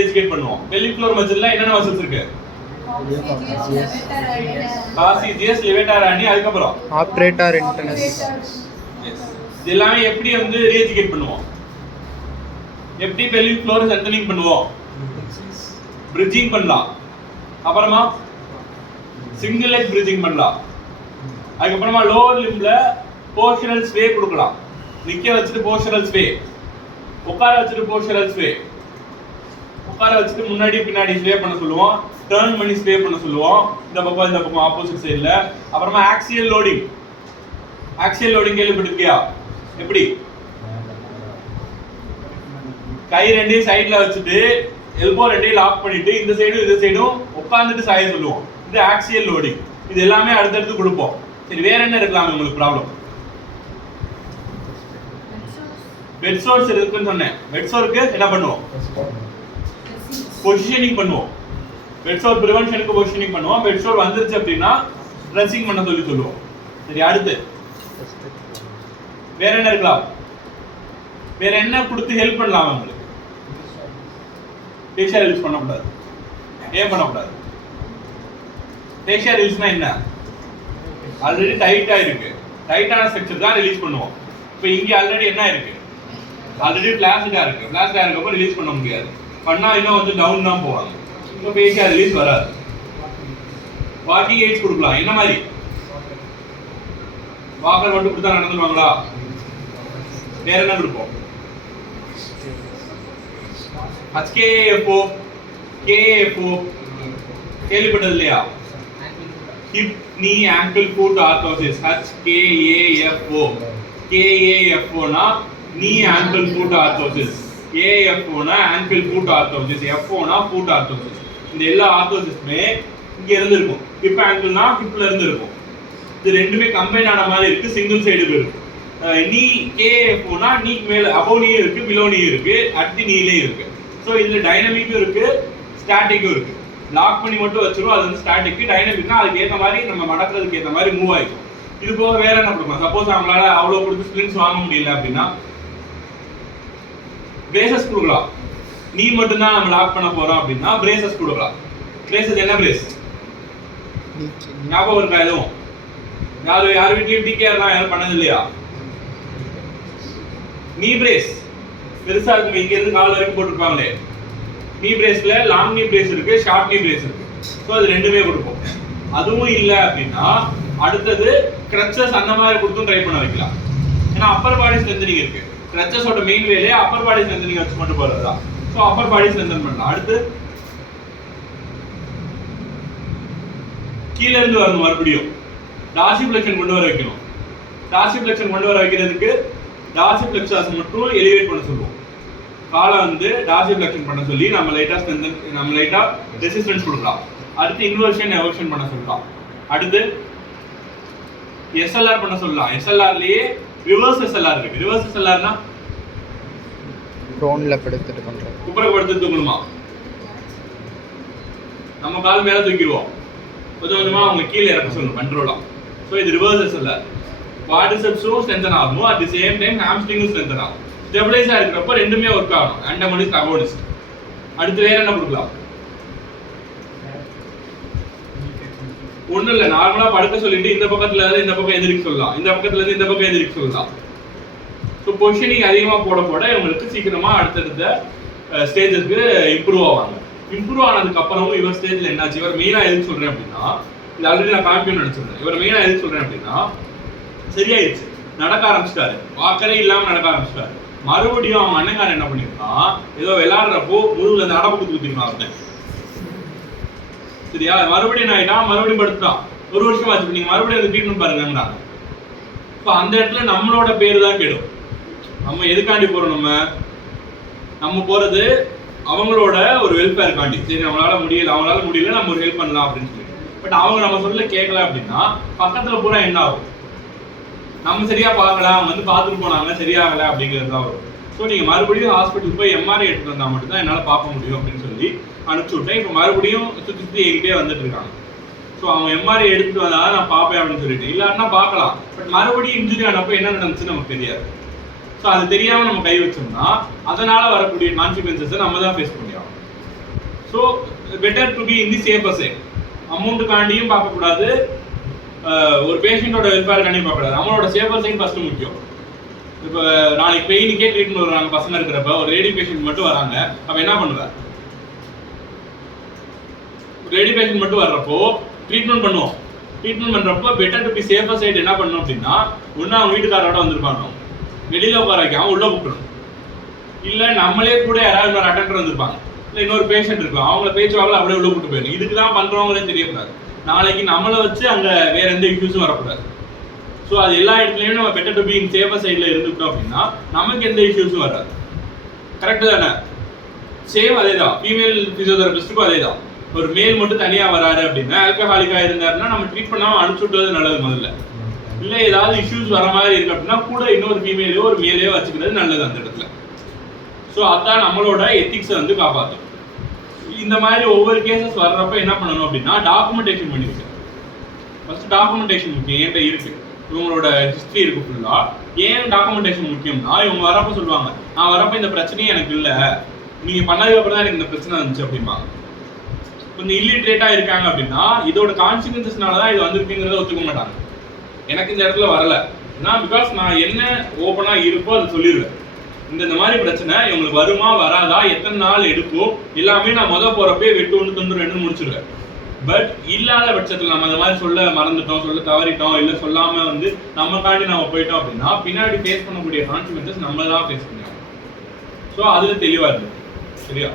Educate பண்ணுவோம். Pelvic floor மசில்ல என்னென்ன muscles இருக்கு? காசிஜியஸ், லிவேட்டர் ஆனி, அதுக்கு அப்புறம் ஆப்ரேட்டர் இன்டர்னஸ். இது எல்லாமே எப்படி வந்து ரீஎஜுகேட் பண்ணுவோம்? எப்படி பெல்விக் ஃப்ளோர் ஸ்ட்ரெங்தனிங் பண்ணுவோம்? பிரிட்ஜிங் பண்ணலாம். அப்புறமா சிங்கிள் லெக் பிரிட்ஜிங் பண்ணலாம். அதுக்கு அப்புறமா லோவர் லிம்ப்ல போஸ்டரல் ஸ்வே கொடுக்கலாம். நிக்க வச்சுட்டு போஸ்டரல் ஸ்வே, உட்கார வச்சுட்டு போஸ்டரல் ஸ்வே, உட்கார வச்சுட்டு முன்னாடி பின்னாடி ஸ்வே பண்ண சொல்லுவோம். டர்ன் பண்ணி ஸ்வே பண்ண சொல்லுவோம். இந்த பக்கம் ஆப்போசிட் சைடுல. அப்புறமா ஆக்சியல் லோடிங். ஆக்சியல் லோடிங் கேள்விப்பட்டிருக்கியா? எப்படி? கை ரெண்டையும் சைடுல வச்சுட்டு எல்போ ரெண்டையும் லாக் பண்ணிட்டு இந்த சைடும் உட்கார்ந்துட்டு சாய சொல்லுவோம். இது ஆக்சியல் லோடிங். இது எல்லாமே அடுத்தடுத்து கொடுப்போம். சரி, வேற என்ன இருக்கலாம் உங்களுக்கு ப்ராப்ளம்? பெட் சோர்ஸ் இருக்குன்னு சொன்னேன். பெட் சோருக்கு என்ன பண்ணுவோம்? பொசிஷனிங் பண்ணுவோம். பெட் சோர் பிரிவென்ஷனுக்கு பொசிஷனிங் பண்ணுவோம். பெட் சோர் வந்துருச்சு அப்படின்னா ட்ரெஸ்ஸிங் பண்ண சொல்லுவோம். சரி, அடுத்து வேற என்ன இருக்கலாம்? வேற என்ன கொடுத்து ஹெல்ப் பண்ணலாம் உங்களுக்கு? ஃபேஷியல் யூஸ் பண்ணக்கூடாது. ஏன் பண்ணக்கூடாது? ஃபேஷியல் யூஸ்னா என்ன? ஆல்ரெடி டைட்டா இருக்கு. டைட்டான ஸ்ட்ரக்சர் தான் ரிலீஸ் பண்ணுவோம். இப்போ இங்க ஆல்ரெடி என்ன இருக்கு? ஆல்ரெடி பிளாஸ்டிக்கா இருக்கு. பிளாஸ்டிக்கா இருக்கப்போ ரிலீஸ் பண்ண முடியாது. பண்ணா இன்னும் வந்து டவுன் தான் போவாங்க. இப்போ ஃபேஷியல் ரிலீஸ் வராது. வாக்கிங் எய்ட்ஸ் கொடுக்கலாம். என்ன மாதிரி? வாக்கர் மட்டும் கொடுத்தா நடந்துருவாங்களா? வேற என்ன கொடுப்போம்? HKAFO, KAFO கேள்விப்பட்டது இல்லையா? ஹிப் நீ angle food orthosis. HKAFO. KAFO னா நீ ஆங்கிள் ஃபுட் ஆர்த்தோசிஸ். AFO னா ஆங்கிள் ஃபுட் ஆர்த்தோசிஸ். FO னா ஃபுட் ஆர்த்தோசிஸ். இந்த எல்லா ஆர்த்தோசிஸ்மே இங்க இருந்து இருக்கும். ஹிப் ஆங்கிள்னா ஹிப்ல இருந்து இருக்கும். இது ரெண்டுமே கம்பைன் ஆன மாதிரி இருக்கு. சிங்கிள் சைடு இருக்கு. நீ KAFO னா நீக்கு மேல அபவ் நீ இருக்கு, பிலோ நீ இருக்கு, அட் தி நீலே இருக்கு. சோ இதுல டைனமிக்கும் இருக்கு, ஸ்டாட்டிக்கும் இருக்கு. லாக் பண்ணி மட்டும் வச்சிரும். அது வந்து ஸ்டாட்டிக். டைனமிக்னா அதுக்கு ஏத்த மாதிரி நம்ம மடக்கிறதுக்கு ஏத்த மாதிரி மூவ் ஆயிடும். இது போக வேற என்ன கொடுக்கலாம்? சப்போஸ் அவங்களால அவ்வளவு கொடுத்து ஸ்ப்ரிங்ஸ் வாங்க முடியல அப்படின்னா பிரேசஸ் கொடுக்கலாம். நீ மட்டும் தான் நம்ம லாக் பண்ண போறோம் அப்படின்னா பிரேசஸ் கொடுக்கலாம். பிரேசஸ் என்ன பிரேஸ்? ஞாபகம் இருக்கா எதுவும்? யார் வீட்லயும் டிகேஆர் தான் யாரும் பண்ணது இல்லையா? நீ பிரேஸ் பெருசா இருக்கு. இங்க இருந்து கால் வரைக்கும் போட்டுருப்பாங்களே. நீ பிரேஸ்ல லாங் நீ பிரேஸ் இருக்கு, ஷார்ட் நீ பிரேஸ் இருக்கு. ஸோ அது ரெண்டுமே கொடுப்போம். அதுவும் இல்லை அப்படின்னா அடுத்தது கிரச்சஸ் அந்த மாதிரி கொடுத்தும் ட்ரை பண்ண வைக்கலாம். ஏன்னா அப்பர் பாடி ஸ்ட்ரென்தனிங் இருக்கு. கிரச்சஸோட மெயின் வேலையே அப்பர் பாடி ஸ்ட்ரென்தனிங் வச்சு மட்டும் போறதுதான். ஸோ அப்பர் பாடி ஸ்ட்ரென்தன் பண்ணலாம். அடுத்து கீழே இருந்து வரணும். மறுபடியும் டார்சிஃப்ளெக்ஷன் கொண்டு வர வைக்கணும். டார்சிஃப்ளெக்ஷன் கொண்டு வர வைக்கிறதுக்கு டார்சிஃப்ளெக்ஸாஸ் மட்டும் எலிவேட் பண்ண சொல்லுவோம். காலை வந்து டார்சிஃப்ளெக்ஷன் பண்ண சொல்லி நம்ம லைட்டா ரெசிஸ்டன்ஸ் கொடுக்கலாம். அடுத்து இன்வர்ஷன் எவர்ஷன் பண்ண சொல்லலாம். அடுத்து SLR பண்ண சொல்லலாம். SLRலயே ரிவர்ஸ் SLR இருக்கு. ரிவர்ஸ் SLRனா ப்ரோன்ல படுத்துட்டு பண்றது. குப்புற படுத்து தூங்கணுமா? நம்ம கால் மேல தூக்கிடுவோம். கொஞ்சமா அவங்க கீழே இறக்க சொல்லணும் கண்ட்ரோலா. சோ இது ரிவர்ஸ் SLR. குவாட்ரிசெப்ஸும் ஸ்ட்ரென்தன் ஆகும். அட் தி சேம் டைம் ஹாம்ஸ்ட்ரிங்கும் ஸ்ட்ரென்தன் ஆகும். ஸ்டெபிலைஸா இருக்கிறப்ப ரெண்டுமே ஒர்க் ஆகும். Antagonist agonist. அடுத்து வேற என்ன கொடுக்கலாம்? ஒண்ணு இல்ல, நார்மலா படுக்க சொல்லிட்டு இந்த பக்கத்துல இருந்து இந்த பக்கம் எதிர்க்க சொல்லலாம். இந்த பக்கத்துல இருந்து இந்த பக்கம் எதிர்க்க சொல்லலாம். ஸோ பொசிஷனிங் அதிகமா போட இவங்களுக்கு சீக்கிரமா அடுத்தடுத்த ஸ்டேஜுக்கு இம்ப்ரூவ் ஆவாங்க. இம்ப்ரூவ் ஆனதுக்கு அப்புறமும் இவர் ஸ்டேஜ்ல என்னாச்சு? இவர் மெயினா எதுக்கு சொல்றேன் அப்படின்னா, இது ஆல்ரெடி நான் காமிக்கணும்னு நினைச்சிருந்தேன். இவர் மெயினா எதுக்கு சொல்றேன் அப்படின்னா, சரியாயிடுச்சு, நடக்க ஆரம்பிச்சிட்டாரு, வாக்கரே இல்லாம நடக்க ஆரம்பிச்சிட்டாரு. மறுபடியும் அவன் அண்ணங்காரன் என்ன பண்ணிருக்கான், ஏதோ விளையாடுறப்போ முதுகுல இந்த அடப்பு குத்துக்கிட்டு இருந்தேன். சரியா? மறுபடியும் என்ன ஆயிட்டான்? மறுபடியும் படுத்துட்டான். ஒரு வருஷம் ஆச்சு. நீங்க மறுபடியும் அந்த ட்ரீட்மெண்ட் பாருங்க. இப்போ அந்த இடத்துல நம்மளோட பேரு தான் கெடும். நம்ம எதுக்காண்டி போறோம்? நம்ம போறது அவங்களோட ஒரு வெல்ஃபேர் காண்டி. சரி, அவங்களால முடியல, நம்ம ஒரு ஹெல்ப் பண்ணலாம் அப்படின்னு சொல்லி. பட் அவங்க நம்ம சொல்ல கேட்கல அப்படின்னா பக்கத்துல பூரா என்ன ஆகும்? நம்ம சரியா பார்க்கலாம், அவங்க வந்து பார்த்துட்டு போனாங்க, சரியாகல அப்படிங்கிறது தான் வரும். ஸோ நீங்க மறுபடியும் ஹாஸ்பிட்டல் போய் MRI எடுத்துட்டு வந்தா மட்டும் தான் என்னால பார்க்க முடியும் அப்படின்னு சொல்லி அனுப்பிச்சு விட்டேன். இப்போ மறுபடியும் சுத்தி எங்கிட்டே வந்துட்டு இருக்காங்க. ஸோ அவங்க MRI எடுத்துட்டு வந்தா நான் பார்ப்பேன் அப்படின்னு சொல்லிட்டு, இல்லாட்டினா பார்க்கலாம். பட் மறுபடியும் இன்ஜுரி ஆனப்போ என்ன நடந்துச்சு நமக்கு தெரியாது. ஸோ அது தெரியாம நம்ம கை வச்சோம்னா அதனால வரக்கூடிய கான்சிக்வன்சஸை நம்ம தான் ஃபேஸ் பண்ணியாகும். So better to be in the safer side. அமௌண்ட்டுக்காண்டியும் பார்க்கக்கூடாது, ஒரு பேஷண்ட்டோட வெல்ஃபேருக்காண்டியும் பார்க்கக்கூடாது. நம்மளோட சேஃபர் சைட் ஃபர்ஸ்ட் முக்கியம். இப்போ நாளைக்கு பெயினுக்கே ட்ரீட்மெண்ட் வர்றாங்க பசங்க இருக்கிறப்ப, ஒரு லேடி பேஷண்ட் மட்டும் வராங்க, அப்போ என்ன பண்ணுவேன்? லேடி பேஷண்ட் மட்டும் வர்றப்போ ட்ரீட்மெண்ட் பண்ணுவோம். ட்ரீட்மெண்ட் பண்ணுறப்போ better to be safer side என்ன பண்ணணும் அப்படின்னா, ஒன்று அவங்க வீட்டுக்காரோட வந்திருப்பாங்க, வெளியில் உட்கார வைக்காம உள்ளே கூப்பிடணும். இல்லை நம்மளே கூட யாராவது இன்னொரு அட்டெண்டர் வந்திருப்பாங்க, இல்லை இன்னொரு பேஷண்ட் இருக்கும், அவங்கள பேச்சுவாங்கள அப்படியே உள்ள கூப்பிட்டு போயிடணும். இதுக்கு தான் பண்ணுறவங்களே தெரியக்கூடாது. நாளைக்கு நம்மளை வச்சு அங்கே வேற எந்த இஷ்யூஸும் வரக்கூடாது. ஸோ அது எல்லா இடத்துலையும் நம்ம better to be in safer சைடில் இருந்துட்டோம் அப்படின்னா நமக்கு எந்த இஷ்யூஸும் வராது. கரெக்டு தானே? சேம் அதே தான், ஃபீமேல் ஃபிசியோதெரபிஸ்ட்டுக்கும் அதே தான். ஒரு மேல் மட்டும் தனியாக வராரு அப்படின்னா, ஆல்கஹாலிக்காக இருந்தாருன்னா நம்ம ட்ரீட் பண்ணாமல் அனுப்பிச்சு விட்டுறது நல்லது முதல்ல. இல்லை ஏதாவது இஷ்யூஸ் வர மாதிரி இருக்கு அப்படின்னா கூட இன்னொரு ஃபீமேலையோ ஒரு மேலையோ வச்சுக்கிறது நல்லது அந்த இடத்துல. ஸோ அதான் நம்மளோட எத்திக்ஸை வந்து காப்பாற்றும். இந்த மாதிரி ஒவ்வொரு கேசஸ் வர்றப்ப என்ன பண்ணணும் அப்படின்னா, டாக்குமெண்டேஷன் பண்ணிருக்கு. ஃபர்ஸ்ட் டாக்குமெண்டேஷன் முக்கியம். என்கிட்ட இருக்கு, இவங்களோட ஹிஸ்ட்ரி இருக்கு ஃபுல்லா. ஏன் டாக்குமெண்டேஷன் முக்கியம்னா, இவங்க வரப்ப சொல்லுவாங்க, நான் வரப்ப இந்த பிரச்சனையே எனக்கு இல்லை, நீங்க பண்ணதுக்கு அப்புறம் தான் எனக்கு இந்த பிரச்சனை வந்துச்சு அப்படிம்பாங்க. கொஞ்சம் இல்லிட்ரேட்டா இருக்காங்க அப்படின்னா இதோட கான்சிக்வன்சஸ்னால தான் இது வந்திருக்குங்கிறத ஒத்துக்க மாட்டாங்க. எனக்கு இந்த இடத்துல வரல நான் பிகாஸ் நான் என்ன ஓப்பனா இருக்கோ அதை சொல்லிடுவேன். இந்த மாதிரி பிரச்சனை இவங்களுக்கு வருமா வராதா, எத்தனை நாள் எடுக்கும், எல்லாமே நான் போறப்பே வெட்டு 1 தொண்டு 2 முடிச்சிடுவேன். பட் இல்லாத பட்சத்தில் நம்ம அந்த மாதிரி சொல்ல மறந்துட்டோம், சொல்ல தவறிட்டோம், இல்லை சொல்லாம வந்து நம்மக்காண்டி நம்ம போயிட்டோம் அப்படின்னா பின்னாடி ஃபேஸ் பண்ணக்கூடிய கான்சிக்வன்சஸ் நம்ம தான் ஃபேஸ் பண்ணுவோம். ஸோ அதுல தெளிவா இருக்கு. சரியா?